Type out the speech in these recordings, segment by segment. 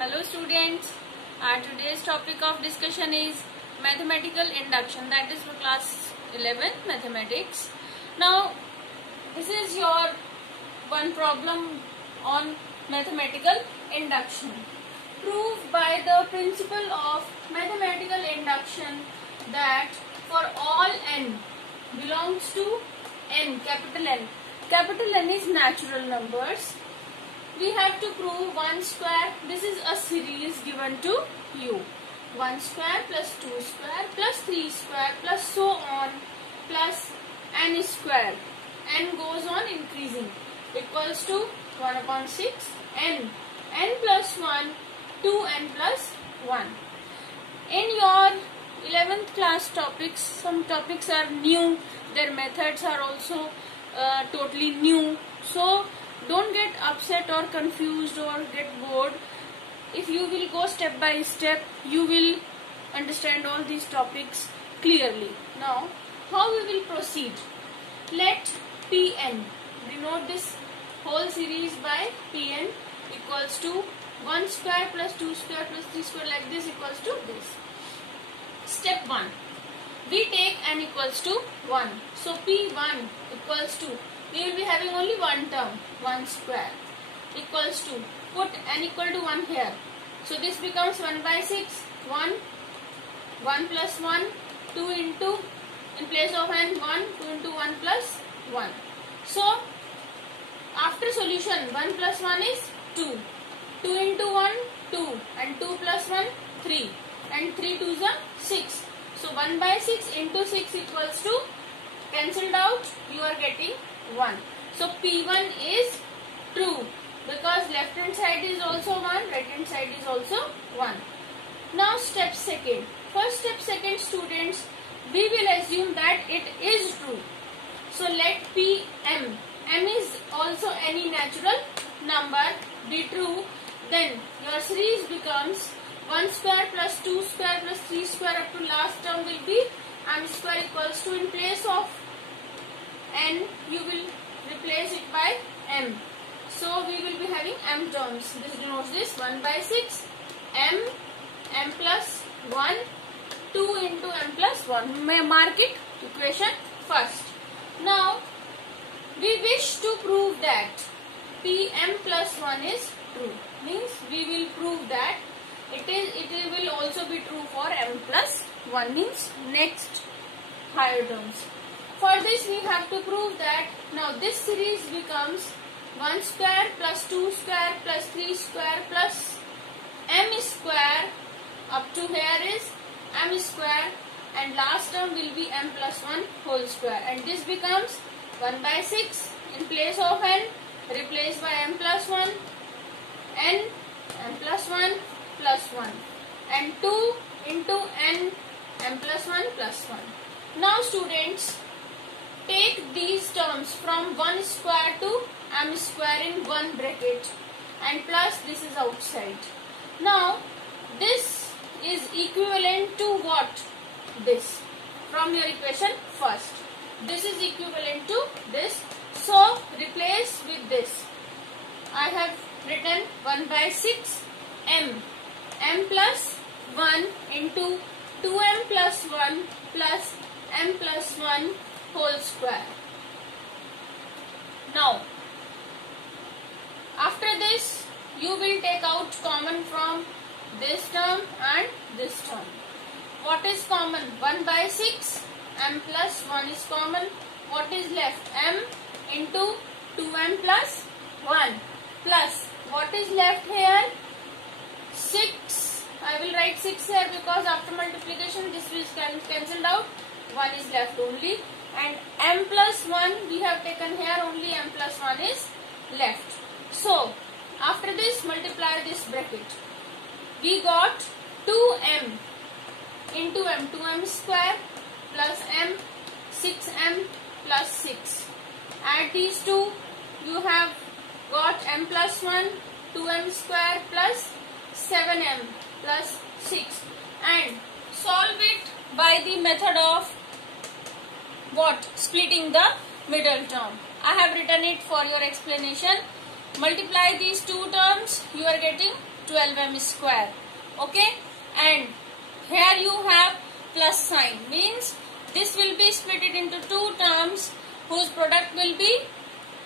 Hello students, our today's topic of discussion is mathematical induction, that is for class 11 mathematics. Now this is your one problem on mathematical induction. Prove by the principle of mathematical induction that for all n belongs to n, capital N. Capital N is natural numbers. We have to prove 1 square. This is a series given to you. 1 square plus 2 square plus 3 square plus so on plus n square. N goes on increasing equals to 1 upon 6 n. N plus 1, 2n plus 1. In your 11th class topics, some topics are new. Their methods are also totally new. So don't get upset or confused or get bored. If you will go step by step, you will understand all these topics clearly. Now, how we will proceed? Let Pn, denote this whole series by Pn equals to 1 square plus 2 square plus 3 square like this equals to this. Step 1. We take n equals to 1. So P1 equals to, we will be having only one term, 1 square equals to, put n equal to 1 here. So this becomes 1 by 6, 1, 1 plus 1, 2 into, in place of n, 1, 2 into 1 plus 1. So after solution, 1 plus 1 is 2. 2 into 1, 2 and 2 plus 1, 3 and 3 2s are 6. So 1 by 6 into 6 equals to, cancelled out, you are getting 1. So P1 is true because left hand side is also 1, right hand side is also 1. Now step second. First step second students, we will assume that it is true. So let Pm, m is also any natural number, be true. Then your series becomes 1 square plus 2 square plus 3 square up to last term will be m square equals to, in place of n you will replace it by m. So we will be having m terms. This denotes this 1 by 6 m plus 1, 2 into m plus 1. May mark it equation first. Now we wish to prove that Pm plus 1 is true. Means we will prove that it will also be true for m plus 1, means next higher terms. For this we have to prove that now this series becomes 1 square plus 2 square plus 3 square plus m square up to here is m square and last term will be m plus 1 whole square, and this becomes 1 by 6 in place of n replaced by m plus 1 n m plus 1 plus 1 and 2 into n m plus 1 plus 1. Now students, take these terms from 1 square to m square in one bracket and plus this is outside. Now this is equivalent to what? This. From your equation first, this is equivalent to this. So replace with this. I have written 1 by 6 m plus 1 into 2m plus 1 plus m plus 1 whole square. Now after this you will take out common from this term and this term. What is common? 1 by 6 m plus 1 is common. What is left? M into 2m plus 1 plus what is left here? 6. I will write 6 here because after multiplication this is cancelled out. 1 is left only, and m plus 1 we have taken here, only m plus 1 is left. So after this multiply this bracket. We got 2m into m, 2m square plus m, 6m plus 6. Add these two, you have got m plus 1, 2m square plus 7m plus 6, and solve it by the method of what? Splitting the middle term. I have written it for your explanation. Multiply these two terms, you are getting 12m square. Okay, and here you have plus sign, means this will be split it into two terms whose product will be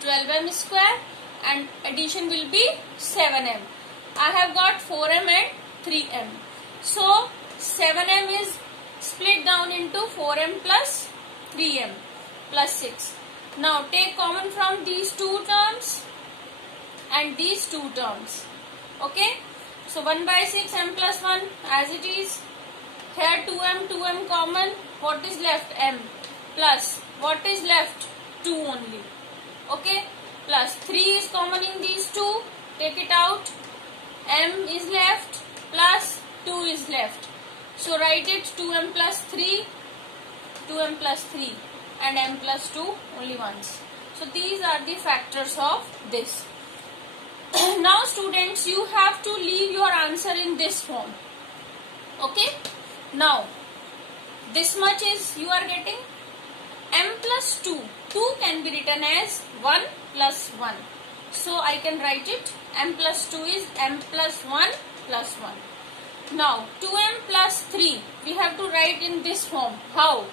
12m square and addition will be 7m. I have got 4m and 3m. So 7m is split down into 4m plus 3m plus 6. Now take common from these two terms and these two terms. Okay, so 1 by 6 m plus 1 as it is. Here 2m common. What is left? M plus what is left? 2 only. Okay, plus 3 is common in these two. Take it out. M is left plus 2 is left. So write it 2m plus 3, 2m plus 3 and m plus 2 only once. So these are the factors of this. Now students, you have to leave your answer in this form. Okay. Now this much is you are getting. M plus 2. 2 can be written as 1 plus 1. So I can write it. M plus 2 is m plus 1 plus 1. Now 2m plus 3. We have to write in this form. How?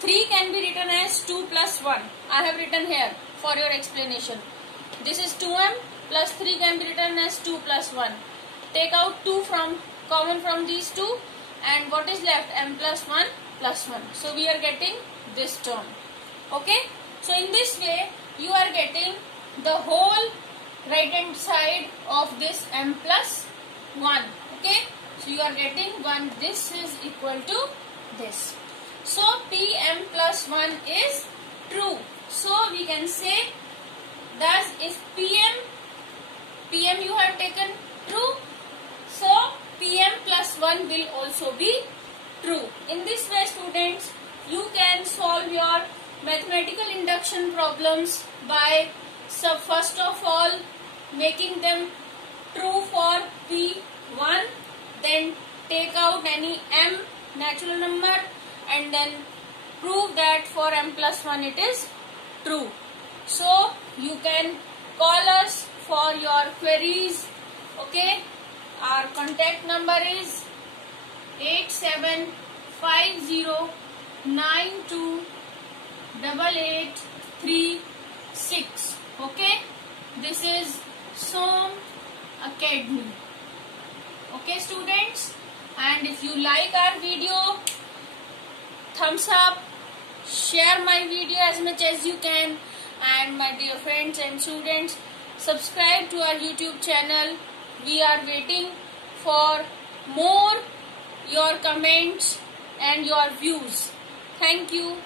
3 can be written as 2 plus 1. I have written here for your explanation. This is 2m plus 3 can be written as 2 plus 1. Take out 2 from common from these two and what is left? M plus 1 plus 1. So we are getting this term. Okay. So in this way you are getting the whole right hand side of this m plus 1. Okay. So you are getting 1. This is equal to this. So Pm plus 1 is true. So we can say thus is Pm you have taken true. So Pm plus 1 will also be true. In this way students, you can solve your mathematical induction problems by first of all making them true for P1, then take out any m natural number and then prove that for m plus 1 it is true. So you can call us for your queries. Okay, our contact number is 8750928836. Okay, this is Som Academy. Okay students, and if you like our video, thumbs up, share my video as much as you can, and my dear friends and students, subscribe to our YouTube channel. We are waiting for more your comments and your views. Thank you.